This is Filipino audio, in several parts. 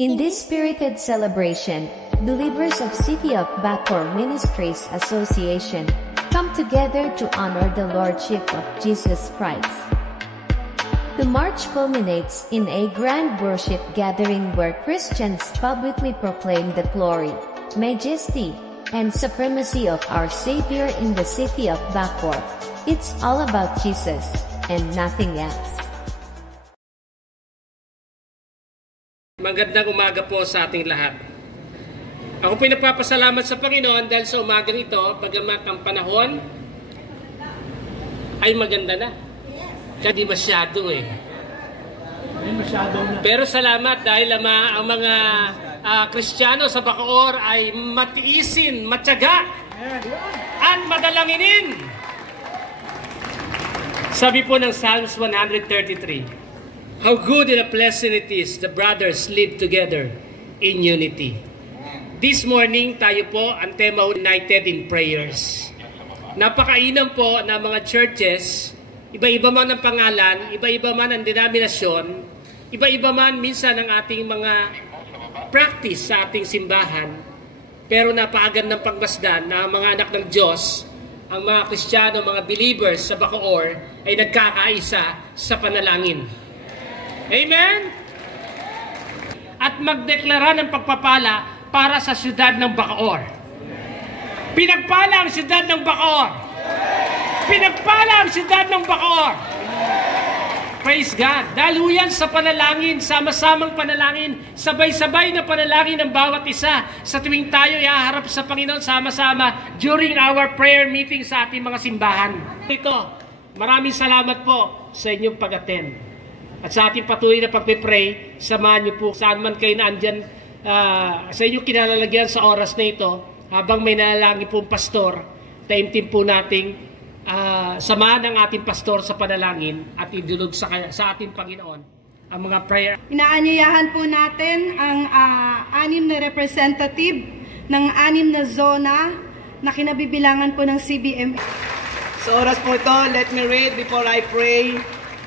In this spirited celebration, believers of City of Bacoor Ministries Association come together to honor the Lordship of Jesus Christ. The march culminates in a grand worship gathering where Christians publicly proclaim the glory, majesty, and supremacy of our Savior in the City of Bacoor. It's all about Jesus and nothing else. Magandang umaga po sa ating lahat. Ako po nagpapasalamat sa Panginoon dahil sa umagang ito, bagamat ang panahon ay maganda na. Kaya di masyado eh. Pero salamat dahil ang mga Kristiyano sa Bacoor ay matiisin, matyaga, at madalanginin. Sabi po ng Psalms 133, how good and a pleasant it is the brothers live together in unity. This morning, tayo po, ang tema United in Prayers. Napakainam po na mga churches, iba-iba man ang pangalan, iba-iba man ang denominasyon, iba-iba man minsan ang ating mga practice sa ating simbahan, pero napaagan ng pagmasdan na ang mga anak ng Diyos, ang mga Kristiyano, mga believers sa Bacoor ay nagkakaisa sa panalangin. Amen? At magdeklara ng pagpapala para sa siyudad ng Bacoor. Pinagpala ang siyudad ng Bacoor. Pinagpala ang siyudad ng Bacoor. Praise God. Dahil yan sa panalangin, sama-samang panalangin, sabay-sabay na panalangin ng bawat isa sa tuwing tayo iaharap sa Panginoon sama-sama during our prayer meeting sa ating mga simbahan. Ito, maraming salamat po sa inyong pag-attend. At sa ating patuloy na pagpipray, samahan niyo po saan man kayo naandyan sa inyong kinalalagyan sa oras na ito, habang may nalalangin pong pastor, taimtim po nating samahan ang ating pastor sa panalangin at idulog sa ating Panginoon ang mga prayer. Inaanyayahan po natin ang 6 na representative ng 6 na zona na kinabibilangan po ng CBM. Sa oras po ito, let me read before I pray.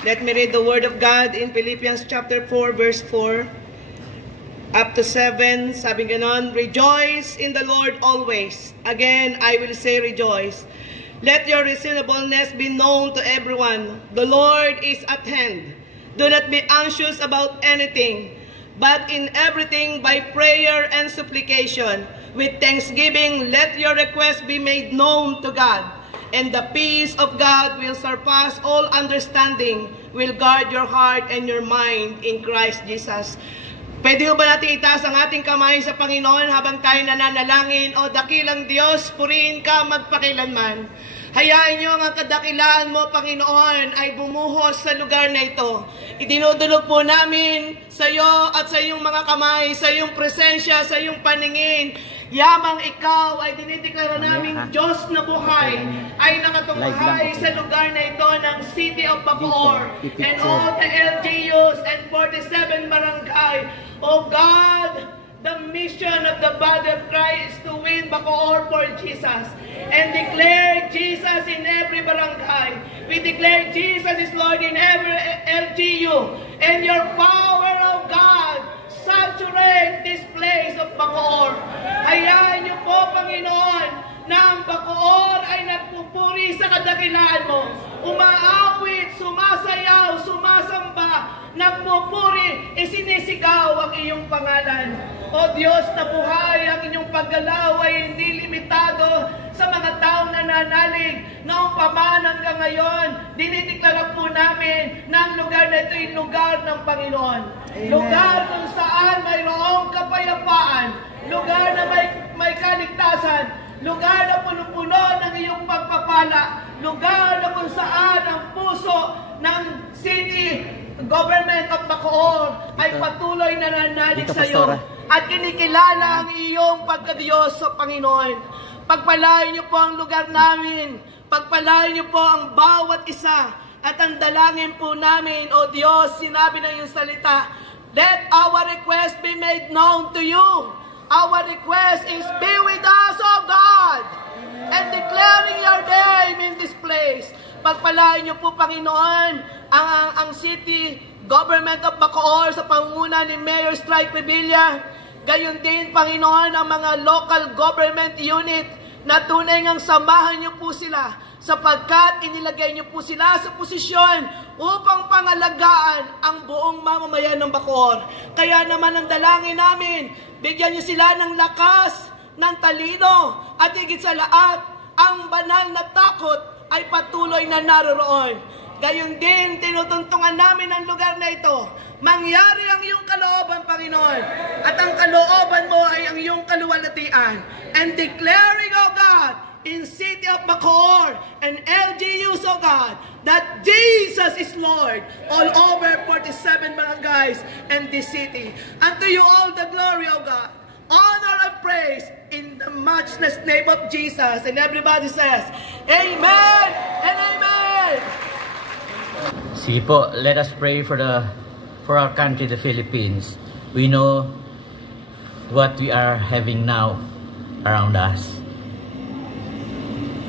Let me read the Word of God in Philippians chapter 4, verse 4 up to 7. Sabi ganon, rejoice in the Lord always. Again, I will say rejoice. Let your reasonableness be known to everyone. The Lord is at hand. Do not be anxious about anything, but in everything by prayer and supplication, with thanksgiving, let your requests be made known to God. And the peace of God will surpass all understanding, will guard your heart and your mind in Christ Jesus. Pwede ba natin itaas ang ating kamay sa Panginoon habang tayo nananalangin? O dakilang Diyos, purihin ka magpakilanman. Hayaan niyo ang kadakilaan mo, Panginoon, ay bumuhos sa lugar na ito. Idinudulog po namin sa iyo at sa iyong mga kamay, sa iyong presensya, sa iyong paningin. Yamang ikaw ay dinideklara namin Diyos na buhay, ay nakatunghay sa lugar na ito ng City of Bacoor and all the LGUs and 47 barangay. Oh God, the mission of the body of Christ to win Bacoor for Jesus and declare Jesus in every barangay. We declare Jesus is Lord in every LGU, and your power of God saturate this place of Bacoor. Hayaan niyo po, Panginoon, na ang Bacoor ay nagpupuri sa kadakilaan mo. Umaawit, sumasayaw, sumasamba, nagpupuri, isinisigaw ang iyong pangalan. O Diyos na buhay, ang inyong paggalaw ay hindi limitado sa mga taong nananalig. Noong paman hanggang ngayon, dinideklara po namin na ang lugar na ito ay lugar ng Panginoon. Amen. Lugar kung saan mayroong kapayapaan, lugar na may kaligtasan, lugar na puno-puno ng iyong pagpapala, lugar na kung saan ang puso ng City Government of Bacoor ay patuloy na nanalig sa iyo at kinikilala ang iyong pagkadiyos sa Panginoon. Pagpalain niyo po ang lugar namin, pagpalain niyo po ang bawat isa, at ang dalangin po namin, O Diyos, sinabi ng iyong salita, let our request be made known to you. Our request is be with us, O God, and declaring your name in this place. Pagpalain niyo po, Panginoon, ang City Government of Bacoor sa pangunguna ni Mayor Strike Revilla. Gayon din, Panginoon, ang mga local government unit na tunay ngang samahan niyo po sila sapagkat inilagay niyo po sila sa posisyon upang pangalagaan ang buong mamamayan ng Bacoor. Kaya naman ang dalangin namin, bigyan niyo sila ng lakas, ng talino, at higit sa lahat, ang banal na takot ay patuloy na naroroon. Gayon din, tinutuntungan namin ang lugar na ito. Mangyari ang iyong kalooban, Panginoon. At ang kalooban mo ay ang iyong kaluwalhatian. And declaring, O God, in city of Bacoor and LGUs, O God, that Jesus is Lord all over 47 barangays and this city. Unto you all the glory, O God, honor and praise in the matchless name of Jesus. And everybody says, Amen and Amen. Sige po, let us pray for our country, the Philippines. We know what we are having now around us.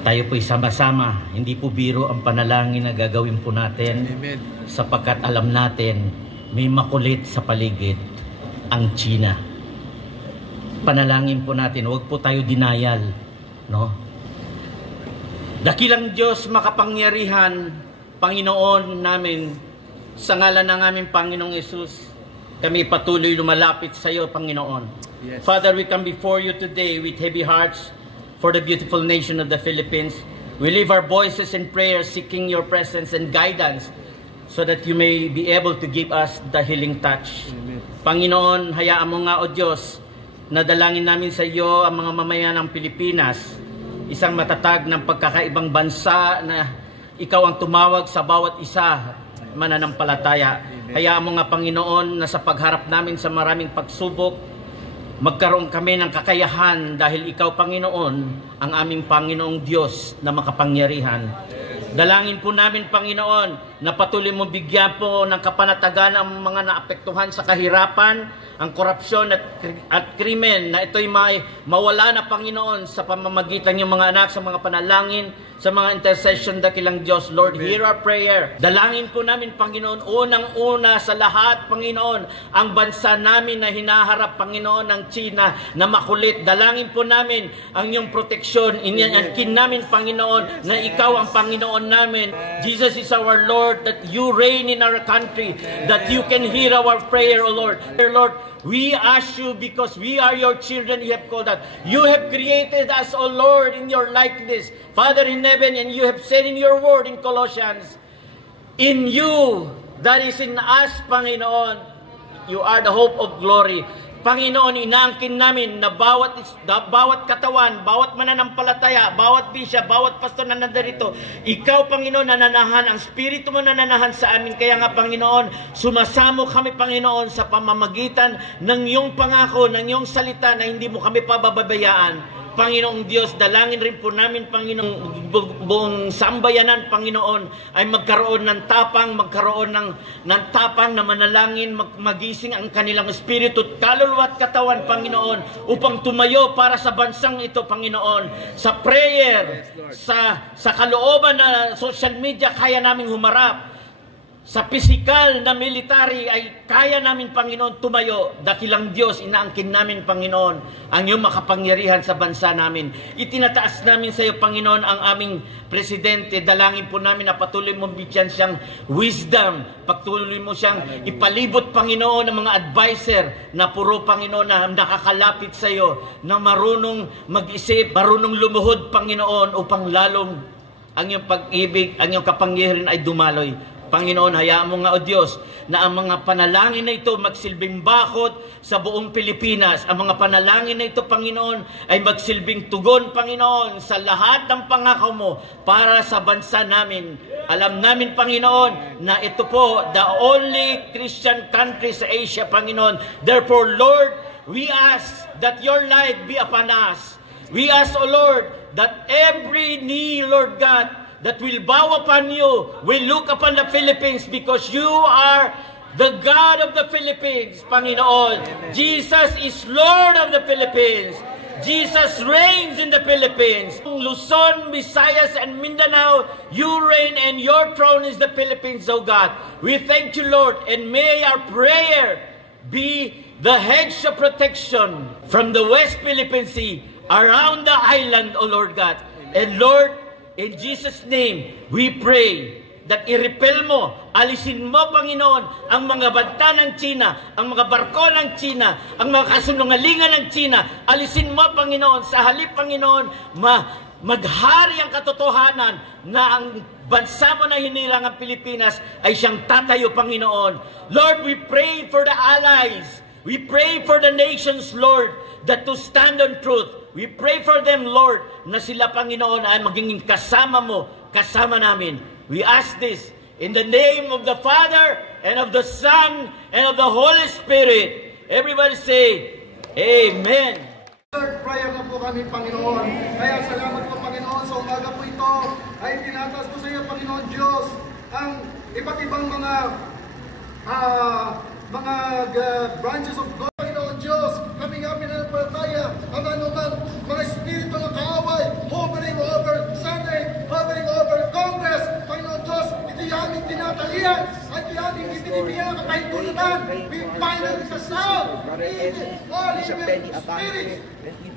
Tayo po'y sama-sama, hindi po biro ang panalangin na gagawin po natin. Amen. Sapagkat alam natin, may makulit sa paligid, ang China. Panalangin po natin, huwag po tayo denial, no? Dakilang Diyos makapangyarihan, Panginoon namin, sa ngalan ng aming Panginoong Yesus, kami patuloy lumalapit sa iyo, Panginoon. Yes. Father, we come before you today with heavy hearts for the beautiful nation of the Philippines. We lift our voices in prayer, seeking your presence and guidance so that you may be able to give us the healing touch. Amen. Panginoon, hayaan mo nga, O Diyos, na dalangin namin sa iyo ang mga mamayan ng Pilipinas, isang matatag ng pagkakaibang bansa na ikaw ang tumawag sa bawat isa mananampalataya. Hayaan mo nga, Panginoon, na sa pagharap namin sa maraming pagsubok, magkaroon kami ng kakayahan dahil ikaw, Panginoon, ang aming Panginoong Diyos na makapangyarihan. Dalangin po namin, Panginoon, na patuloy mo bigyan po ng kapanatagan ang mga naapektuhan sa kahirapan, ang korupsyon at krimen, na ito'y mawala na, Panginoon, sa pamamagitan ng mga anak, sa mga panalangin, sa mga intercession, dakilang Diyos. Lord, hear our prayer. Dalangin po namin, Panginoon, unang-una sa lahat, Panginoon, ang bansa namin na hinaharap, Panginoon, ng China na makulit. Dalangin po namin ang iyong proteksyon. Inyakin namin, Panginoon, na ikaw ang Panginoon namin. Jesus is our Lord, that you reign in our country, that you can hear our prayer, O Lord. Dear Lord, we ask you because we are your children, you have called us. You have created us, O Lord, in your likeness, Father in heaven, and you have said in your word in Colossians, in you, that is in us, Panginoon, you are the hope of glory. Panginoon, inaangkin namin na bawat katawan, bawat mananampalataya, bawat bisya, bawat pastor na nandarito, ikaw, Panginoon, nananahan, ang Espiritu mo nananahan sa amin. Kaya nga, Panginoon, sumasamo kami, Panginoon, sa pamamagitan ng iyong pangako, ng iyong salita na hindi mo kami pababayaan. Panginoong Diyos, dalangin rin po namin, Panginoong, buong sambayanan, Panginoon, ay magkaroon ng tapang, ng tapang na manalangin, magising ang kanilang espiritu at kaluluwa at katawan, Panginoon, upang tumayo para sa bansang ito, Panginoon. Sa prayer, sa kalooban na social media, kaya naming humarap. Sa pisikal na military ay kaya namin, Panginoon, tumayo. Dakilang Diyos, inaangkin namin, Panginoon, ang iyong makapangyarihan sa bansa namin. Itinataas namin sa iyo, Panginoon, ang aming presidente. Dalangin po namin na patuloy mo bigyan siyang wisdom. Patuloy mo siyang ipalibot, Panginoon, ng mga advisor na puro, Panginoon, na nakakalapit sa iyo, na marunong mag-isip, marunong lumuhod, Panginoon, upang lalong ang iyong pag-ibig, ang iyong kapangyarihan ay dumaloy. Panginoon, hayaan mo nga, O Diyos, na ang mga panalangin na ito magsilbing bakod sa buong Pilipinas. Ang mga panalangin na ito, Panginoon, ay magsilbing tugon, Panginoon, sa lahat ng pangako mo para sa bansa namin. Alam namin, Panginoon, na ito po, the only Christian country sa Asia, Panginoon. Therefore, Lord, we ask that your light be upon us. We ask, O Lord, that every knee, Lord God, that will bow upon you, will look upon the Philippines because you are the God of the Philippines, Panginoon. Jesus is Lord of the Philippines. Jesus reigns in the Philippines. Luzon, Visayas, and Mindanao, you reign and your throne is the Philippines, O God. We thank you, Lord, and may our prayer be the hedge of protection from the West Philippine Sea around the island, O Lord God. And Lord, in Jesus' name, we pray that i-repel mo, alisin mo, Panginoon, ang mga banta ng China, ang mga barko ng China, ang mga kasunungalingan ng China. Alisin mo, Panginoon, sa halip, Panginoon, maghari ang katotohanan na ang bansa mo na hinilang ang Pilipinas ay siyang tatayo, Panginoon. Lord, we pray for the allies. We pray for the nations, Lord, that to stand on truth. We pray for them, Lord, na sila, Panginoon, ay magiging kasama mo, kasama namin. We ask this in the name of the Father, and of the Son, and of the Holy Spirit. Everybody say, Amen. Third prayer na po kami, Panginoon. Kaya salamat po, Panginoon, sa umaga po ito ay tinataas ko sa iyo, Panginoon Diyos, ang iba't ibang mga branches of God, Panginoon Diyos. Kami nga pinanampalataya ang anuman mga espiritu ng kaaway, hovering over Senate, hovering over Congress, Panginoon Diyos, ito yung aming tinatalian at yung aming ibinibigyan ng kapahintulutan. We finally sa sound, all evil spirits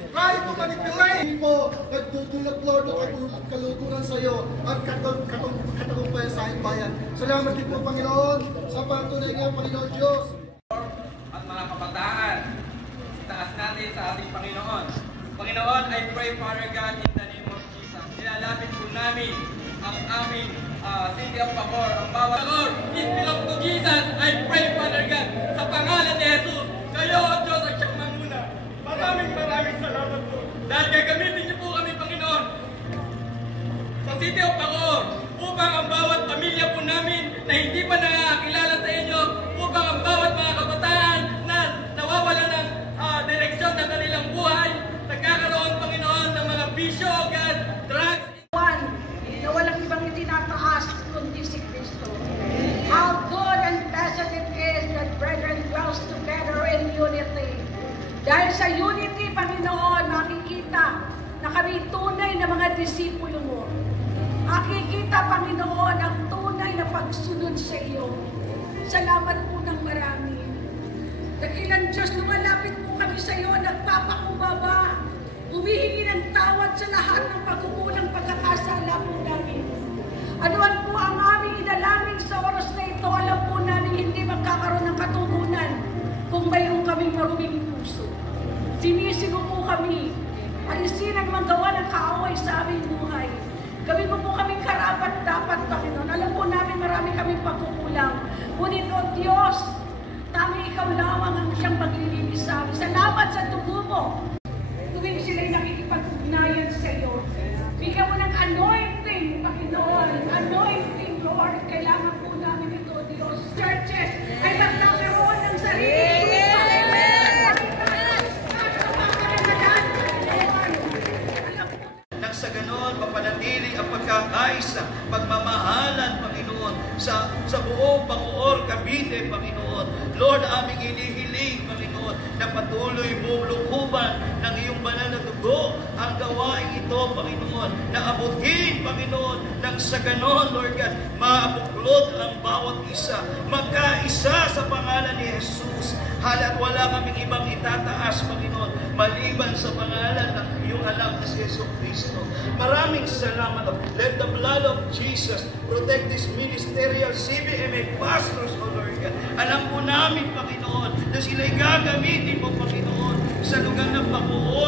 try to manipulate mo, nagdudulot, Lord, at kaluguran sa iyo at katagumpayan sa aking bayan. Salamat din po, Panginoon, sa pagtunay nga, Panginoon Diyos. At mga kabataan, itaas natin sa ating Panginoon. Panginoon, I pray, Father God, in the name of Jesus. Nilalapit po namin ang aming City of Bacoor, ang bawat Lord, is belong to Jesus. I pray, Father God, sa pangalan ni Jesus, kayo, O Diyos, at siyang mamuna. Maraming salamat po. Dahil gagamitin niyo po kami, Panginoon, sa City of Bacoor, upang ang bawat pamilya po namin na hindi pa nakakilala sa inyo, upang ang bawat mga kabataan na nawawala ng direksyon ng kanilang buhay, nagkakaroon, Panginoon, ng mga bisyo, God, drugs, na walang ibang itinataas kundi si Kristo. How good and blessed it is that brethren dwells together in unity. Dahil sa unity, Panginoon, makikita na kami tunay na mga disipulo mo. Makikita, Panginoon, ang tunay na pagsunod sa iyo. Salamat po ng marami. Dakilang Diyos, lumalapit po kami sa iyo, nagpapakumbaba, humihingi ng tawad sa lahat ng pagkukulang pagkakasala po namin. Anuan po ang aming idalangin sa oras na ito, alam po namin hindi magkakaroon ng katugunan kung mayroon kaming maruming puso. Sinisigo po kami, alisin ang magawa ng kaaway sa aming buhay. Gawin mo po kaming karapat dapat, Panginoon. Alam po namin marami kaming pagkukulang. Ngunit, O Diyos, tanging ikaw lamang ang siyang maglilinis sa amin. Salamat sa dugo mo. Tuwing sila'y nakikipag-ugnayan sa iyo. Bigyan mo ng anointing, Panginoon. Anointing, Lord. Kailangan po namin ito, Diyos. Churches ay magkakaroon ng sarili. Nang sa ganon, mapanatili ang pagkakaisa, pagmamahalan, Panginoon, sa buong Bacoor, Cavite, Panginoon. Lord, aming inihiling, Panginoon, na patuloy mong lukuban ng iyong banal na dugo ang gawain ito, Panginoon, na abutin, Panginoon, nang sa ganon, Lord God, maabuklod ang bawat isa, magkaisa sa pangalan ni Jesus. Halat wala kaming ibang itataas, Panginoon, maliban sa pangalan ng iyong anak na si Jesus Cristo. Maraming salamat. Let the blood of Jesus protect this ministerial CBMA pastors, O Lord God. Alam po namin, Panginoon, na sila'y gagamitin mo, Panginoon, sa lugar ng Bacoor.